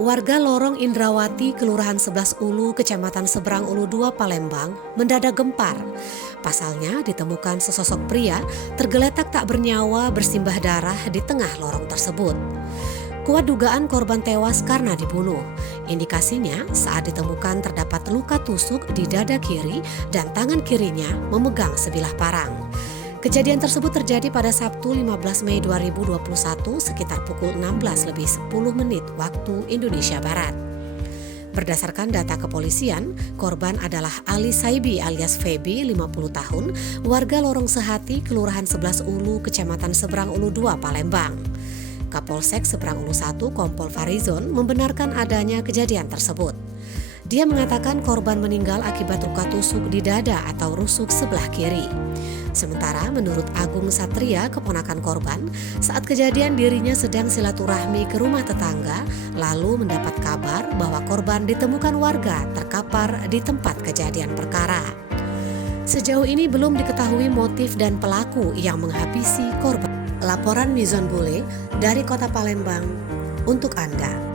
Warga Lorong Indrawati, Kelurahan 11 Ulu, Kecamatan Seberang Ulu 2, Palembang, mendadak gempar. Pasalnya ditemukan sesosok pria tergeletak tak bernyawa bersimbah darah di tengah lorong tersebut. Kuat dugaan korban tewas karena dibunuh. Indikasinya saat ditemukan terdapat luka tusuk di dada kiri dan tangan kirinya memegang sebilah parang. Kejadian tersebut terjadi pada Sabtu 15 Mei 2021 sekitar pukul 16:10 waktu Indonesia Barat. Berdasarkan data kepolisian, korban adalah Ali Saibi alias Feby, 50 tahun, warga Lorong Sehati, Kelurahan 11 Ulu, Kecamatan Seberang Ulu 2, Palembang. Kapolsek Seberang Ulu 1 Kompol Farizon membenarkan adanya kejadian tersebut. Dia mengatakan korban meninggal akibat luka tusuk di dada atau rusuk sebelah kiri. Sementara menurut Agung Satria, keponakan korban, saat kejadian dirinya sedang silaturahmi ke rumah tetangga, lalu mendapat kabar bahwa korban ditemukan warga terkapar di tempat kejadian perkara. Sejauh ini belum diketahui motif dan pelaku yang menghabisi korban. Laporan Mizon Bule dari Kota Palembang untuk Anda.